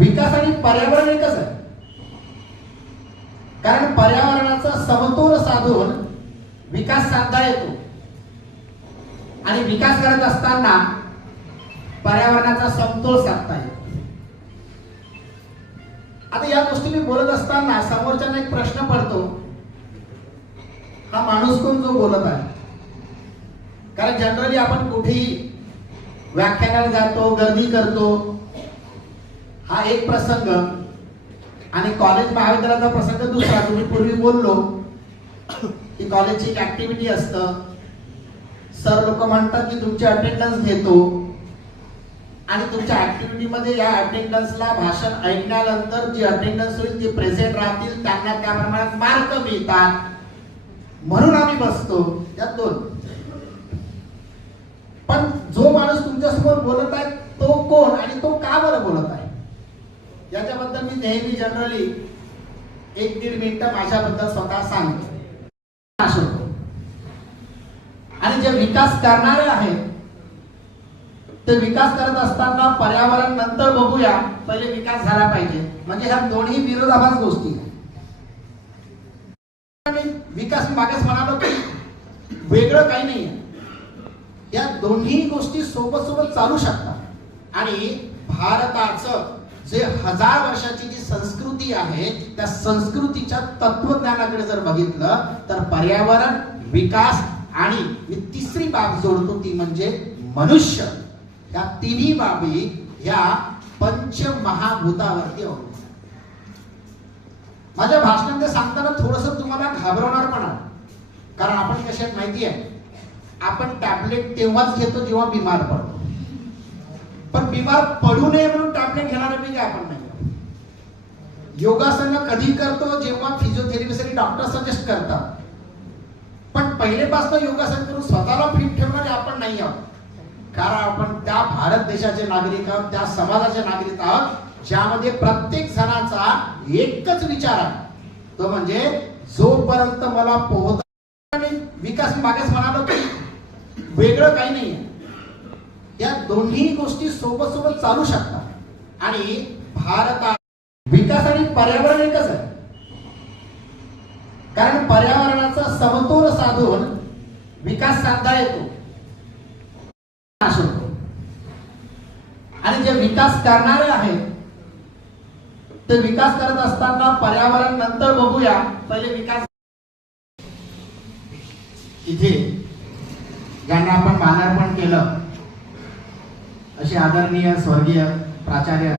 विकास आणि पर्यावरण एकच आहे. कारण पर्यावरणाचा समतोल साधून विकास साधता येतो आणि विकास करत असताना पर्यावरणाचा समतोल साधता येतो. आता या गोष्टी मी बोलत असताना समोरच्याला एक प्रश्न पडतो, हा माणूस कोण जो बोलत आहे. कारण जनरली आपण कुठेही व्याख्यानाला जातो, गर्दी करतो, हा एक प्रसंग आणि कॉलेज महाविद्यालयाचा प्रसंग दुसरा. तुम्ही पूर्वी बोललो की कॉलेजची एक ऍक्टिव्हिटी असतं, सर लोक म्हणतात की तुमची अटेंडन्स घेतो आणि तुमच्या ऍक्टिव्हिटी मध्ये या अटेंडन्सला भाषण ऐकल्यानंतर जी अटेंडन्स होईल ते प्रेझेंट राहतील, त्यांना त्या प्रमाणात मार्क मिळतात, म्हणून आम्ही बसतो. यात दोन. पण जो माणूस तुमच्या समोर बोलत आहे तो कोण आणि तो का बरं बोलत आहे याच्याबद्दल मी नेहमी जनरली 1-1.5 मिनिटं माझ्याबद्दल स्वतः सांगतो. आणि जे विकास करणारे आहेत ते विकास करत असताना पर्यावरण नंतर बघूया, पहिले विकास झाला पाहिजे. म्हणजे ह्या दोन्ही विरोधाभास गोष्टी. विकास मागेच म्हणालो की वेगळं काही नाही आहे, या दोन्ही गोष्टी सोबत सोबत चालू शकतात. आणि भारताचं जे 1000 वर्षाची जी संस्कृती आहे त्या संस्कृतीच्या तत्वज्ञानाकडे जर बघितलं तर पर्यावरण, विकास आणि तिसरी बाब जोडतो ती म्हणजे मनुष्य. या तिन्ही बाबी ह्या पंचमहाभूतावरती अवलंबून. माझ्या भाषणामध्ये सांगताना थोडंसं तुम्हाला घाबरवणार पण आहे. कारण आपण कशात माहिती आहे, आपण टॅबलेट तेव्हाच घेतो जेव्हा बिमार पडतो. पण बिमार पडू नये म्हणून टॅबलेट घेणाऱ्यापैकी आपण नाही. योगासन कधी करतो जेव्हा फिजिओथेरपीसाठी डॉक्टर सजेस्ट करतात. पण पहिलेपासून योगासन करून स्वतःला फिट ठेवणारे आपण नाही आहोत. कारण आपण त्या भारत देशाचे नागरिक आहोत, त्या समाजाचे नागरिक आहोत ज्यामध्ये प्रत्येक जणाचा एकच विचार आहे, तो म्हणजे जोपर्यंत मला पोहता. विकास मागेच म्हणालो की वेगळं काही नाही आहे, या दोन्ही गोष्टी सोबत सोबत चालू शकतात. आणि भारतात विकास आणि पर्यावरण एकच आहे. कारण पर्यावरणाचा समतोल साधून विकास साधता येतो आणि जे विकास करणारे आहेत ते विकास करत असताना पर्यावरण नंतर बघूया, पहिले विकास. इथे ज्यांना आपण मानार्पण केलं असे आदरणीय स्वर्गीय प्राचार्य